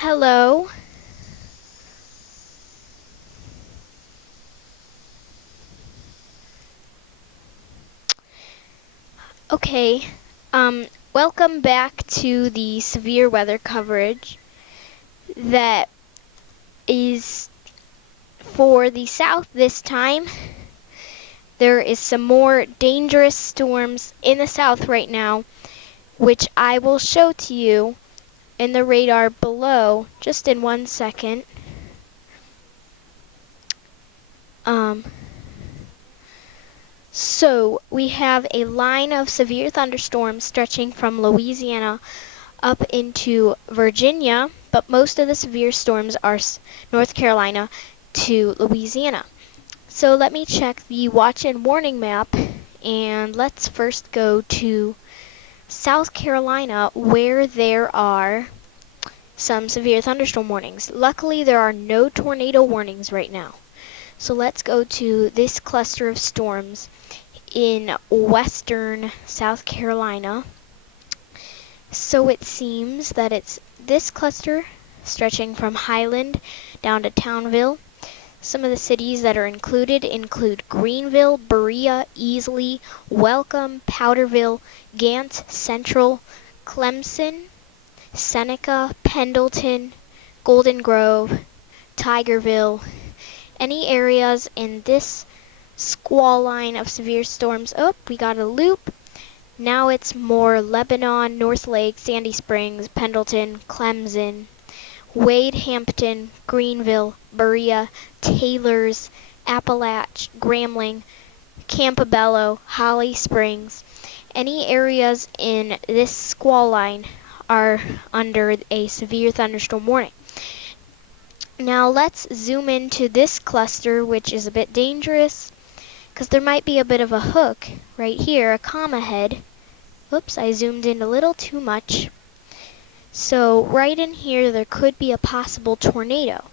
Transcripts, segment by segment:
Hello. Okay. Welcome back to the severe weather coverage that is for the south this time. There is some more dangerous storms in the south right now, which I will show to you in the radar below just in 1 second. So we have a line of severe thunderstorms stretching from Louisiana up into Virginia, but most of the severe storms are North Carolina to Louisiana. So let me check the watch and warning map, and let's first go to South Carolina, where there are some severe thunderstorm warnings. Luckily, there are no tornado warnings right now. So let's go to this cluster of storms in western South Carolina. So it seems that it's this cluster stretching from Highland down to Townville. Some of the cities that are include Greenville, Berea, Easley, Welcome, Powderville, Gant, Central, Clemson, Seneca, Pendleton, Golden Grove, Tigerville. Any areas in this squall line of severe storms. Oh, we got a loop. Now it's more Lebanon, North Lake, Sandy Springs, Pendleton, Clemson, Wade, Hampton, Greenville, Berea, Taylors, Appalach, Grambling, Campobello, Holly Springs. Any areas in this squall line are under a severe thunderstorm warning. Now let's zoom into this cluster, which is a bit dangerous because there might be a bit of a hook right here, a comma head. Oops, I zoomed in a little too much. So right in here, there could be a possible tornado.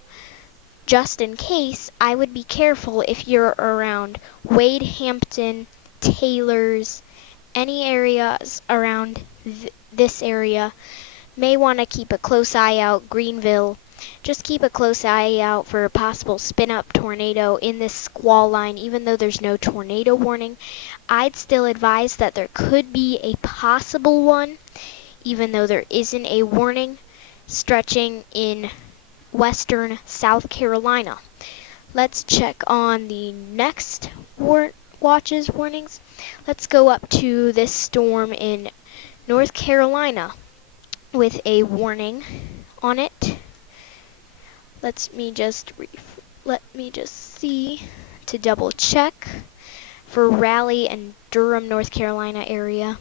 Just in case, I would be careful if you're around Wade, Hampton, Taylors, any areas around this area. May want to keep a close eye out, Greenville. Just keep a close eye out for a possible spin-up tornado in this squall line. Even though there's no tornado warning, I'd still advise that there could be a possible one, even though there isn't a warning stretching in western South Carolina. Let's check on the next watches warnings. Let's go up to this storm in North Carolina with a warning on it. Let me just see to double check for Raleigh and Durham, North Carolina area.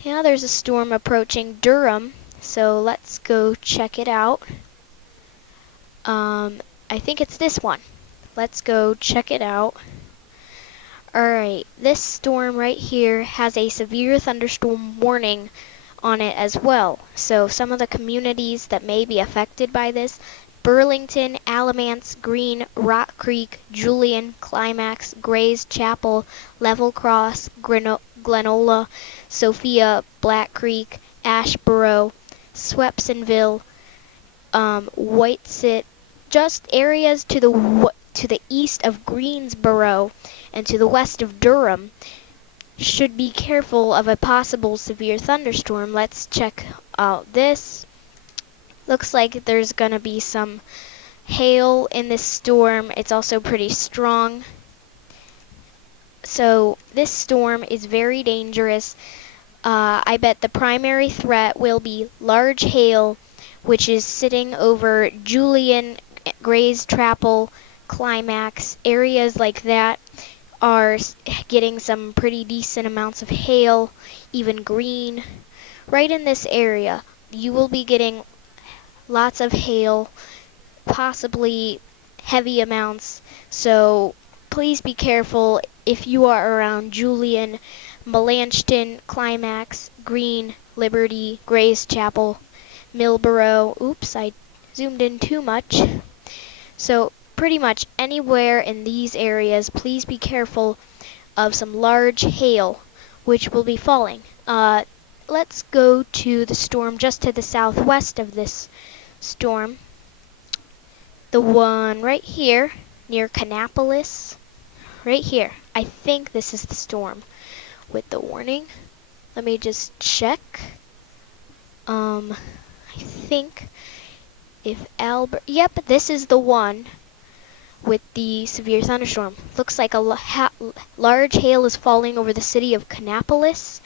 Yeah, there's a storm approaching Durham, so let's go check it out. I think it's this one. Let's go check it out. Alright, this storm right here has a severe thunderstorm warning on it as well. So some of the communities that may be affected by this: Burlington, Alamance, Green, Rock Creek, Julian, Climax, Grays Chapel, Level Cross, Glenola, Sophia, Black Creek, Ashboro, Swepsonville, Whitesett, just areas to the east of Greensboro and to the west of Durham should be careful of a possible severe thunderstorm. Let's check out this. Looks like there's gonna be some hail in this storm. It's also pretty strong. So this storm is very dangerous. I bet the primary threat will be large hail, which is sitting over Julian, Grays Chapel, Climax. Areas like that are getting some pretty decent amounts of hail, even Green. Right in this area, you will be getting lots of hail, possibly heavy amounts. So please be careful if you are around Julian, Melanchthon, Climax, Green, Liberty, Grays Chapel, Millboro. Oops, I zoomed in too much. So pretty much anywhere in these areas, please be careful of some large hail which will be falling. Let's go to the storm just to the southwest of this storm, the one right here near Kannapolis, right here. I think this is the storm with the warning. Let me just check. I think if Albert, yep, this is the one with the severe thunderstorm. Looks like a large hail is falling over the city of Kannapolis.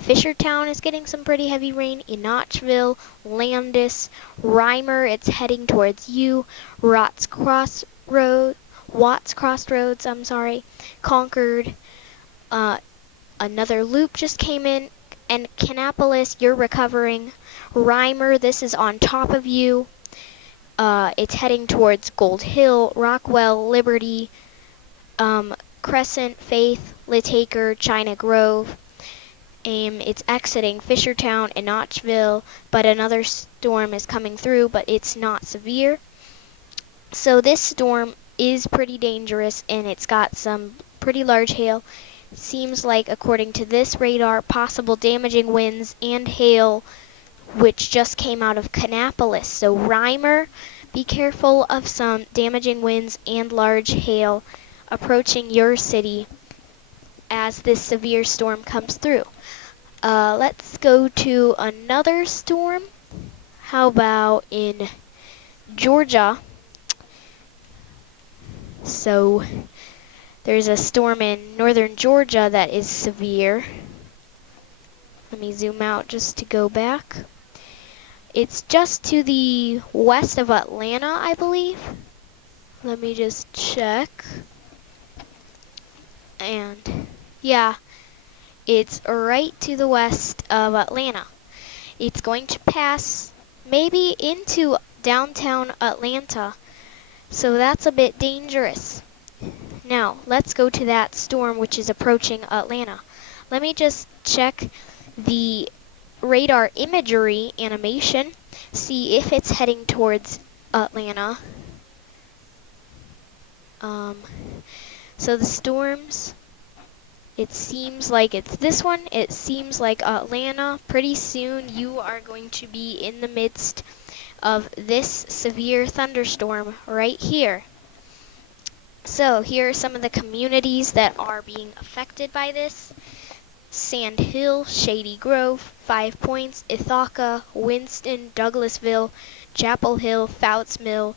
Fishertown is getting some pretty heavy rain. Enochville, Landis, Reimer, it's heading towards you. Watts Crossroads, Concord. Another loop just came in. And Kannapolis, you're recovering. Reimer, this is on top of you. It's heading towards Gold Hill, Rockwell, Liberty, Crescent, Faith, Litaker, China Grove. It's exiting Fishertown and Notchville, but another storm is coming through, but it's not severe. So this storm is pretty dangerous, and it's got some pretty large hail. It seems like, according to this radar, possible damaging winds and hail, which just came out of Kannapolis. So Reimer, be careful of some damaging winds and large hail approaching your city as this severe storm comes through. Let's go to another storm. How about in Georgia? So there's a storm in northern Georgia that is severe. Let me zoom out just to go back. It's just to the west of Atlanta, I believe. Let me just check. And yeah, it's right to the west of Atlanta. It's going to pass maybe into downtown Atlanta, so that's a bit dangerous. Now, let's go to that storm which is approaching Atlanta. Let me just check the radar imagery animation, see if it's heading towards Atlanta. So the storms, it seems like it's this one. It seems like Atlanta. Pretty soon you are going to be in the midst of this severe thunderstorm right here. So here are some of the communities that are being affected by this. Sand Hill, Shady Grove, 5 Points, Ithaca, Winston, Douglasville, Chapel Hill, Fouts Mill,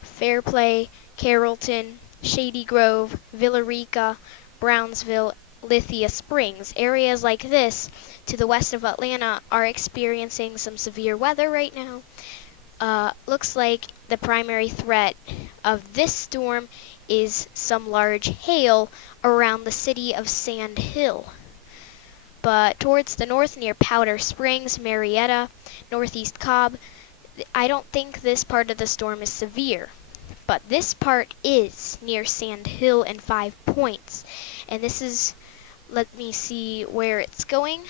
Fairplay, Carrollton, Shady Grove, Villarica, Brownsville, Lithia Springs. Areas like this to the west of Atlanta are experiencing some severe weather right now. Looks like the primary threat of this storm is some large hail around the city of Sand Hill. But towards the north near Powder Springs, Marietta, northeast Cobb, I don't think this part of the storm is severe. But this part is near Sand Hill and 5 Points. And this is, let me see where it's going.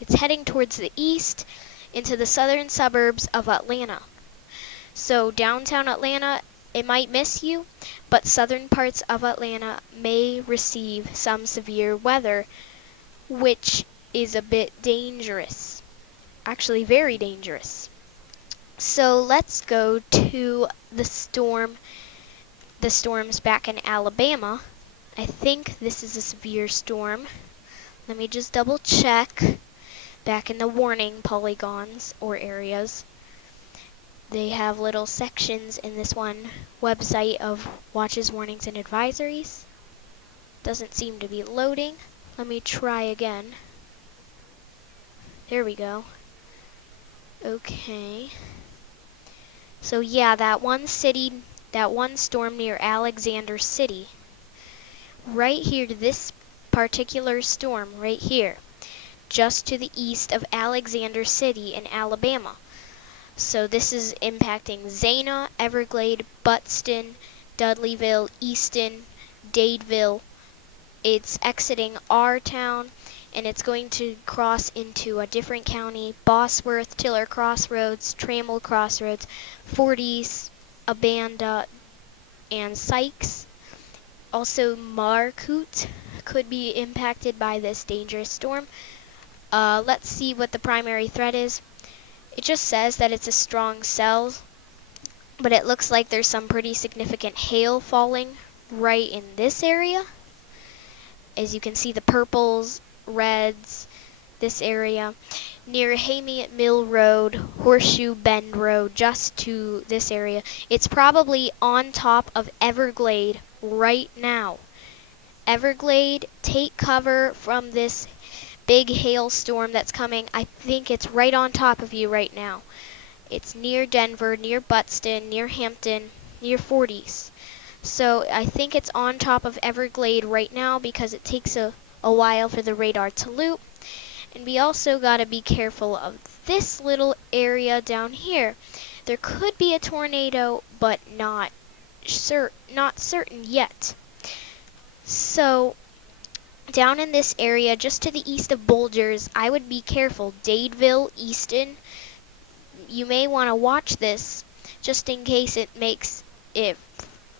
It's heading towards the east into the southern suburbs of Atlanta. So downtown Atlanta, it might miss you, but southern parts of Atlanta may receive some severe weather, which is a bit dangerous. Actually, very dangerous. So let's go to the storms back in Alabama. I think this is a severe storm. Let me just double check. Back in the warning polygons or areas, they have little sections in this one website of watches, warnings, and advisories. Doesn't seem to be loading. Let me try again. There we go. Okay. So yeah, that one storm near Alexander City. Right here to this particular storm, right here. Just to the east of Alexander City in Alabama. So this is impacting Zana, Everglade, Buttston, Dudleyville, Easton, Dadeville. It's exiting our town, and it's going to cross into a different county: Bosworth, Tiller Crossroads, Trammell Crossroads, Forties, Abanda, and Sykes. Also, Marcoot could be impacted by this dangerous storm. Let's see what the primary threat is. It just says that it's a strong cell but it looks like there's some pretty significant hail falling right in this area. As you can see, the purples, reds, this area. Near Haymeat Mill Road, Horseshoe Bend Road, just to this area. It's probably on top of Everglade right now. Everglade, take cover from this big hailstorm that's coming. I think it's right on top of you right now. It's near Denver, near Buttston, near Hampton, near Forties. So I think it's on top of Everglade right now because it takes a while for the radar to loop. And we also got to be careful of this little area down here. There could be a tornado, but not certain yet. So down in this area, just to the east of Bulgers, I would be careful. Dadeville, Easton, you may want to watch this just in case it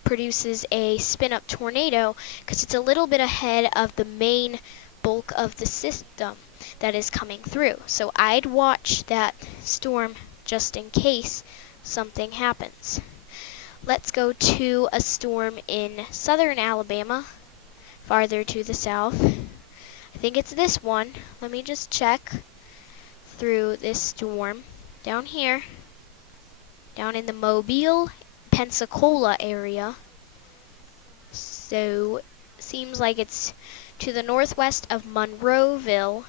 produces a spin-up tornado, because it's a little bit ahead of the main bulk of the system that is coming through. So I'd watch that storm just in case something happens. Let's go to a storm in southern Alabama, farther to the south. I think it's this one. Let me just check through this storm. Down here, down in the Mobile, Pensacola area. So, seems like it's to the northwest of Monroeville.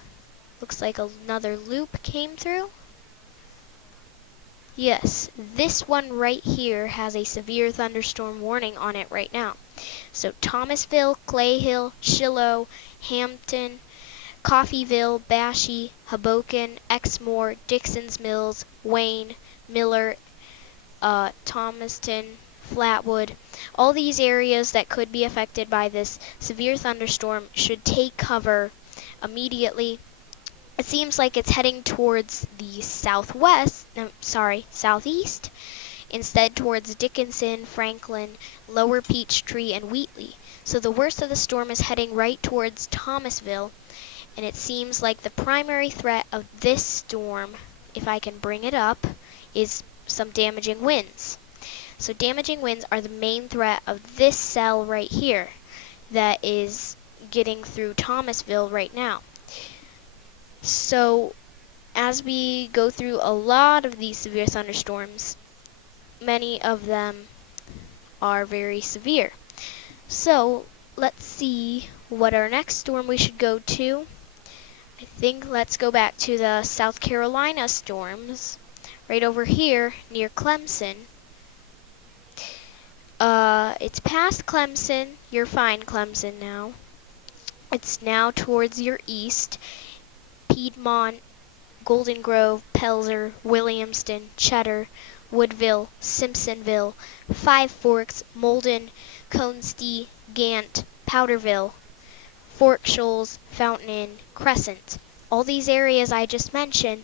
Looks like another loop came through. Yes, this one right here has a severe thunderstorm warning on it right now. So Thomasville, Clay Hill, Shiloh, Hampton, Coffeyville, Bashee, Hoboken, Exmoor, Dixon's Mills, Wayne, Miller, Thomaston, Flatwood. All these areas that could be affected by this severe thunderstorm should take cover immediately. It seems like it's heading towards the southeast, instead towards Dickinson, Franklin, Lower Peachtree, and Wheatley. So the worst of the storm is heading right towards Thomasville, and it seems like the primary threat of this storm, if I can bring it up, is some damaging winds. So damaging winds are the main threat of this cell right here that is getting through Thomasville right now. So as we go through a lot of these severe thunderstorms, many of them are very severe. So let's see what our next storm we should go to. I think let's go back to the South Carolina storms, right over here near Clemson. It's past Clemson. You're fine, Clemson, now. It's now towards your east. Piedmont, Golden Grove, Pelzer, Williamston, Cheddar, Woodville, Simpsonville, Five Forks, Molden, Conestee, Gant, Powderville, Fork Shoals, Fountain Inn, Crescent. All these areas I just mentioned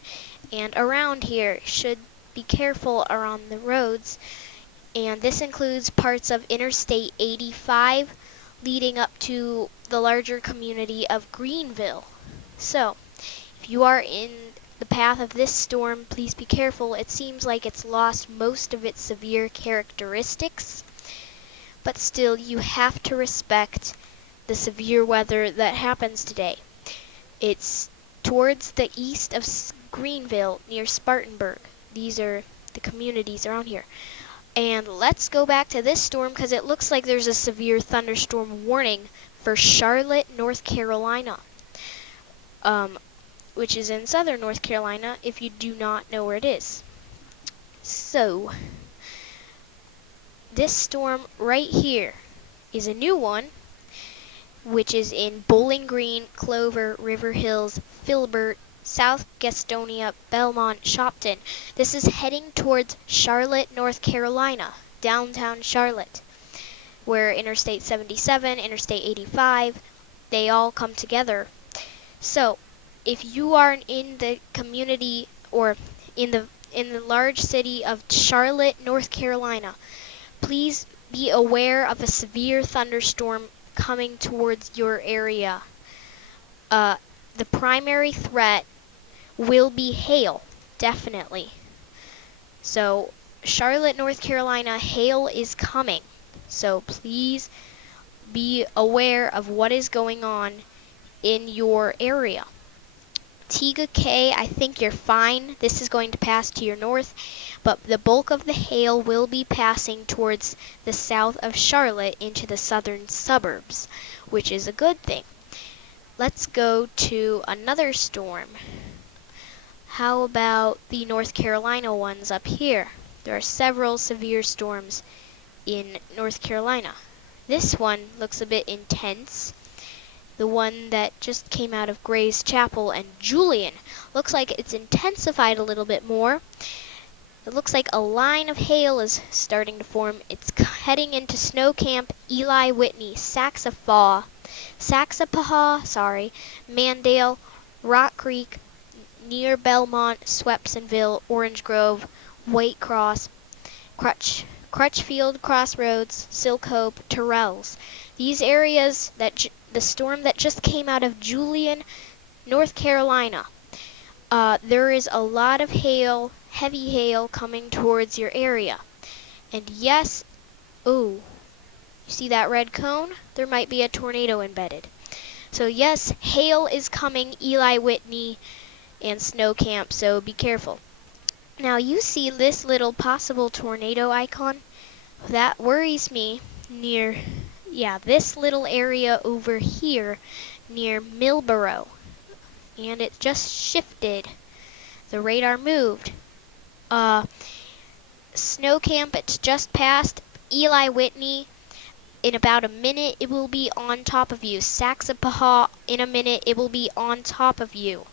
and around here should be careful around the roads, and this includes parts of Interstate 85 leading up to the larger community of Greenville. So, if you are in the path of this storm, please be careful. It seems like it's lost most of its severe characteristics, but still you have to respect the severe weather that happens today. It's towards the east of Greenville near Spartanburg. These are the communities around here. And let's go back to this storm because it looks like there's a severe thunderstorm warning for Charlotte, North Carolina, which is in southern North Carolina if you do not know where it is. So, this storm right here is a new one, which is in Bowling Green, Clover, River Hills, Filbert, South Gastonia, Belmont, Shopton. This is heading towards Charlotte, North Carolina, downtown Charlotte, where Interstate 77, Interstate 85, they all come together. So, if you are in the community or in the large city of Charlotte, North Carolina, please be aware of a severe thunderstorm coming towards your area. The primary threat will be hail, definitely. So Charlotte, North Carolina, hail is coming. So please be aware of what is going on in your area. Tiga K, I think you're fine. This is going to pass to your north, but the bulk of the hail will be passing towards the south of Charlotte into the southern suburbs, which is a good thing. Let's go to another storm. How about the North Carolina ones up here? There are several severe storms in North Carolina. This one looks a bit intense. The one that just came out of Gray's Chapel and Julian looks like it's intensified a little bit more. It looks like a line of hail is starting to form. It's heading into Snow Camp, Eli Whitney, Saxapahaw, Mandale, Rock Creek, near Belmont, Swepsonville, Orange Grove, White Cross, Crutchfield, Crossroads, Silk Hope, Terrells. These areas that the storm that just came out of Julian, North Carolina. There is a lot of hail, heavy hail coming towards your area. And yes, ooh, you see that red cone? There might be a tornado embedded. So yes, hail is coming, Eli Whitney and Snow Camp, so be careful. Now you see this little possible tornado icon? That worries me near, this little area over here near Millborough. And it just shifted. The radar moved. Snow Camp, it's just passed. Eli Whitney, in about a minute, it will be on top of you. Saxapahaw, in a minute, it will be on top of you.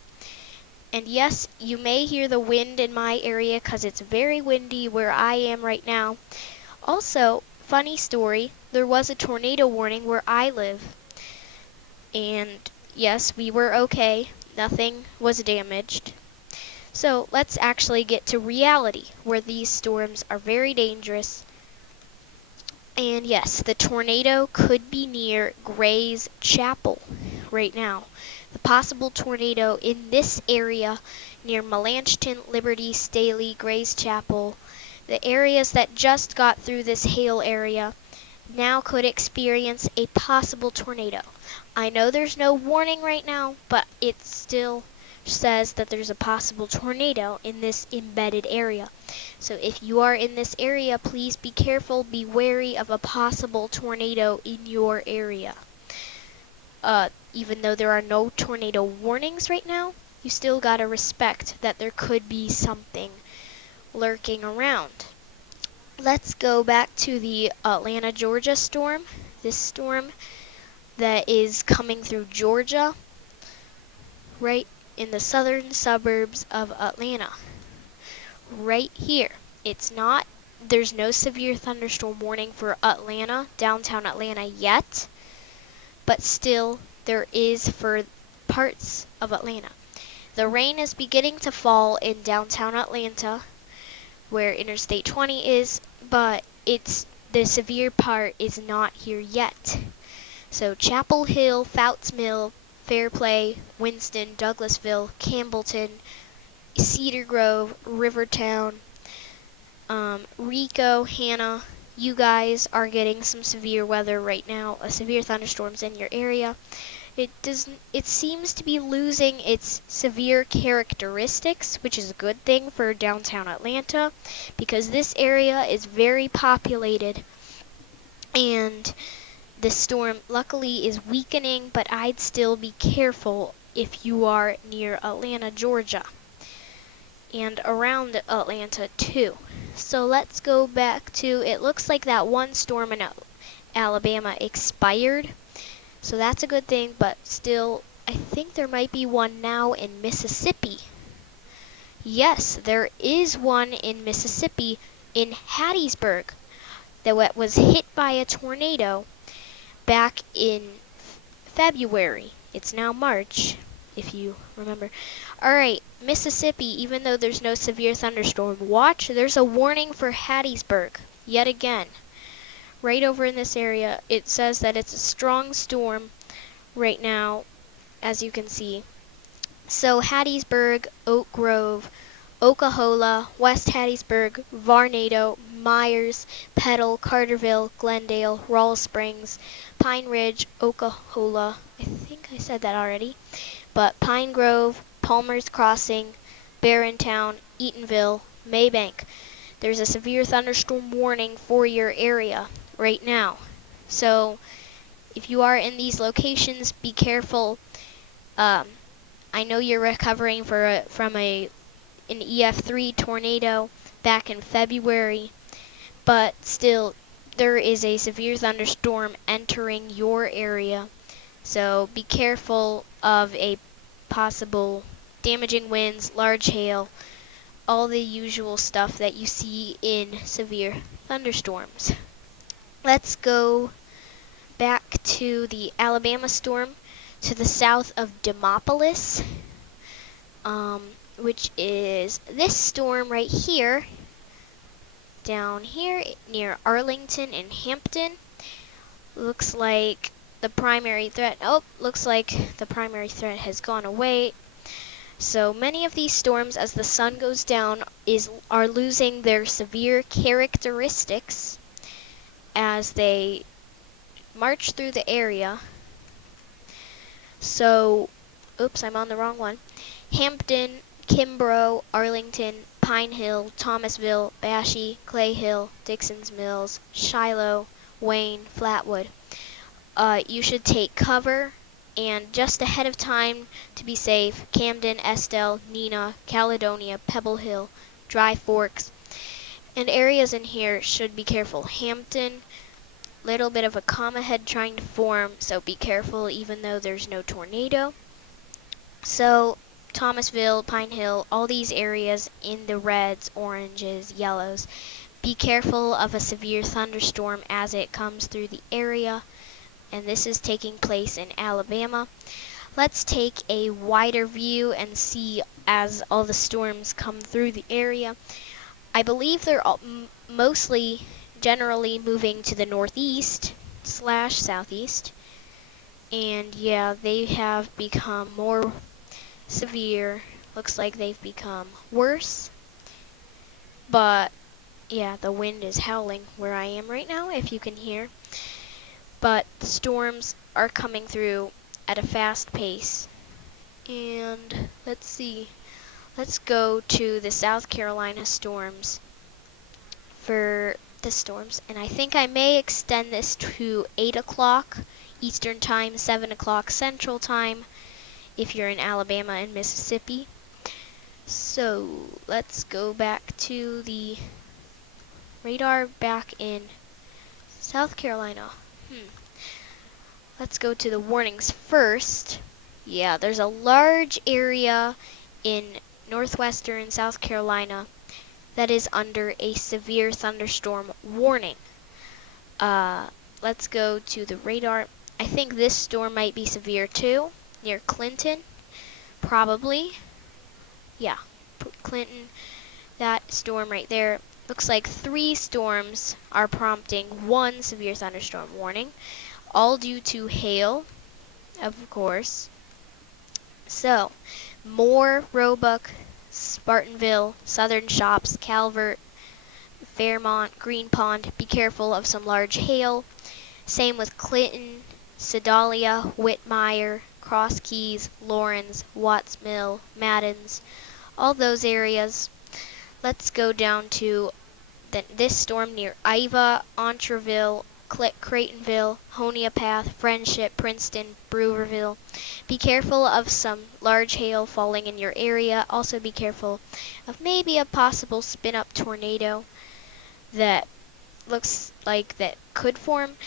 And yes, you may hear the wind in my area because it's very windy where I am right now. Also, funny story, there was a tornado warning where I live. And yes, we were okay. Nothing was damaged. So let's actually get to reality, where these storms are very dangerous. And yes, the tornado could be near Gray's Chapel right now. The possible tornado in this area near Melanchthon, Liberty, Staley, Gray's Chapel, the areas that just got through this hail area, now could experience a possible tornado. I know there's no warning right now, but it still says that there's a possible tornado in this embedded area. So if you are in this area, please be careful, be wary of a possible tornado in your area. Even though there are no tornado warnings right now, you still gotta respect that there could be something lurking around. Let's go back to the Atlanta, Georgia storm. This storm that is coming through Georgia, right in the southern suburbs of Atlanta. Right here. There's no severe thunderstorm warning for Atlanta, downtown Atlanta yet, but still there is for parts of Atlanta. The rain is beginning to fall in downtown Atlanta, where Interstate 20 is, but the severe part is not here yet. So Chapel Hill, Fouts Mill, Fairplay, Winston, Douglasville, Campbellton, Cedar Grove, Rivertown, Rico, Hannah, you guys are getting some severe weather right now, severe thunderstorms in your area. It seems to be losing its severe characteristics, which is a good thing for downtown Atlanta, because this area is very populated, and the storm luckily is weakening, but I'd still be careful if you are near Atlanta, Georgia, and around Atlanta too. So let's go back to, it looks like that one storm in Alabama expired. So that's a good thing, but still, I think there might be one now in Mississippi. Yes, there is one in Mississippi, in Hattiesburg, that was hit by a tornado back in February. It's now March, if you remember. Alright, Mississippi, even though there's no severe thunderstorm, watch, there's a warning for Hattiesburg, yet again. Right over in this area, it says that it's a strong storm right now, as you can see. So Hattiesburg, Oak Grove, Oklahola, West Hattiesburg, Varnado, Myers, Petal, Carterville, Glendale, Rawls Springs, Pine Ridge, Oklahola. I think I said that already. But Pine Grove, Palmer's Crossing, Barrontown, Eatonville, Maybank. There's a severe thunderstorm warning for your area right now. So if you are in these locations, be careful. I know you're recovering from an EF3 tornado back in February, but still, there is a severe thunderstorm entering your area. So be careful of a possible damaging winds, large hail, all the usual stuff that you see in severe thunderstorms. Let's go back to the Alabama storm to the south of Demopolis, which is this storm right here, down here near Arlington and Hampton. Looks like the primary threat has gone away. So many of these storms, as the sun goes down, are losing their severe characteristics as they march through the area. So, oops, I'm on the wrong one. Hampton, Kimbrough, Arlington, Pine Hill, Thomasville, Bashee, Clay Hill, Dixon's Mills, Shiloh, Wayne, Flatwood. You should take cover, and just ahead of time to be safe, Camden, Estelle, Neenah, Caledonia, Pebble Hill, Dry Forks, and areas in here should be careful. Hampton, little bit of a comma head trying to form, so be careful even though there's no tornado. So Thomasville, Pine Hill, all these areas in the reds, oranges, yellows. Be careful of a severe thunderstorm as it comes through the area, and this is taking place in Alabama. Let's take a wider view and see as all the storms come through the area. I believe they're mostly generally moving to the northeast/southeast, and yeah, they have become more severe. Looks like they've become worse, but yeah, the wind is howling where I am right now, if you can hear. But the storms are coming through at a fast pace. And let's see. Let's go to the South Carolina storms for the storms. And I think I may extend this to 8 o'clock Eastern Time, 7 o'clock Central Time, if you're in Alabama and Mississippi. So let's go back to the radar back in South Carolina. Let's go to the warnings first. Yeah, there's a large area in northwestern South Carolina that is under a severe thunderstorm warning. Let's go to the radar. I think this storm might be severe too, near Clinton. Probably. Yeah, Clinton, that storm right there. Looks like 3 storms are prompting 1 severe thunderstorm warning, all due to hail, of course. So, Moore, Roebuck, Spartanville, Southern Shops, Calvert, Fairmont, Green Pond, be careful of some large hail. Same with Clinton, Sedalia, Whitmire, Cross Keys, Lawrence, Watts Mill, Maddens, all those areas. Let's go down to this storm near Iva, Entreville, Creightonville, Honea Friendship, Princeton, Brewerville. Be careful of some large hail falling in your area. Also be careful of maybe a possible spin-up tornado that looks like that could form